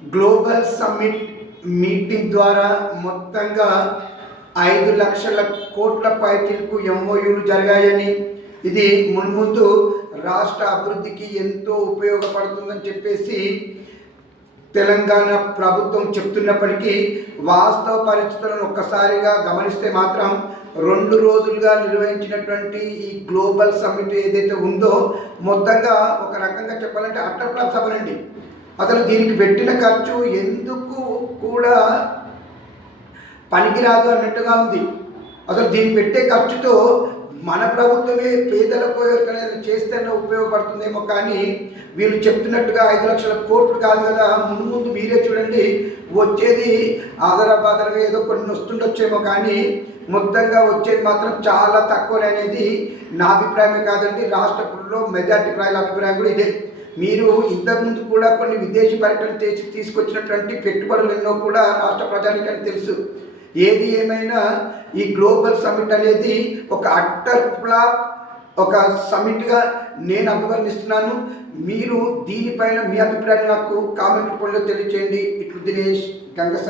Global summit meeting ద్వారా మొత్తంగా 5 లక్షల కోట్ల పైచిలకు ఎంఓయూలు జరిగాయని, ఇది మున్ముందు రాష్ట్ర అభివృద్ధికి ఎంతో ఉపయోగపడుతుందని చెప్పేసి తెలంగాణ ప్రభుత్వం చెప్తున్నప్పటికీ వాస్తవ పరిస్థితులను ఒక్కసారిగా గమనిస్తే మాత్రం 2 రోజులుగా నిర్వహించినటువంటి ఈ గ్లోబల్ సమ్మిట్ ఏదైతే ఉందో మొత్తంగా ఒక రకంగా చెప్పాలంటే అట్టప్లాప్ సభనండి. అసలు దీనికి పెట్టిన ఖర్చు ఎందుకు కూడా పనికిరాదు అన్నట్టుగా ఉంది. అసలు దీనికి పెట్టే ఖర్చుతో మన ప్రభుత్వమే పేదలకు ఎవరికైనా చేస్తేనే ఉపయోగపడుతుందేమో, కానీ వీళ్ళు చెప్తున్నట్టుగా 5 లక్షల కోట్లు కాదు కదా. ముందు మీరే చూడండి, వచ్చేది ఆధారబాదరగా ఏదో కొన్ని వస్తుండొచ్చేమో, కానీ మొత్తంగా వచ్చేది మాత్రం చాలా తక్కువనేది నా అభిప్రాయమే కాదండి, రాష్ట్రంలో మెజార్టీ ప్రజల అభిప్రాయం కూడా ఇదే. మీరు ఇంతకుముందు కూడా కొన్ని విదేశీ పర్యటన చేసి తీసుకొచ్చినటువంటి పెట్టుబడులు ఎన్నో కూడా రాష్ట్ర ప్రజానికని తెలుసు. ఏది ఏమైనా ఈ గ్లోబల్ సమ్మిట్ అనేది ఒక అట్టర్ ఫ్లాప్, ఒక సమ్మిట్గా నేను అభివర్ణిస్తున్నాను. మీరు దీనిపైన మీ అభిప్రాయం నాకు కామెంట్ రూపంలో తెలియచేయండి. ఇట్లు దినేష్ గంగ.